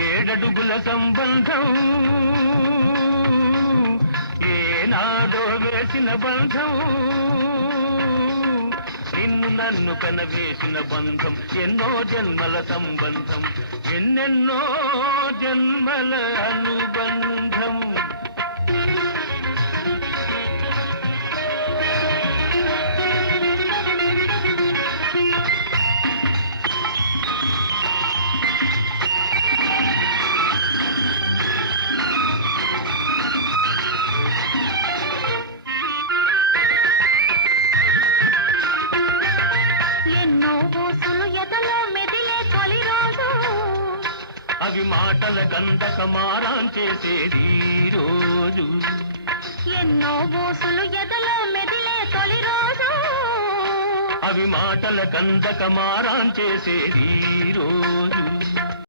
ఏడడుగుల సంబంధం ఏనాడో వేసిన బంధం నిన్ను నన్ను కనవేసిన బంధం ఎన్నో జన్మల సంబంధం ఎన్నెన్నో జన్మల అనుబంధం అవి మాటల గంధక మారాం చేసేది రోజు ఎన్నో బోసులు ఎదలో మెదిలే తొలి రోజు అవి మాటల గంధక మారాం చేసేది రోజు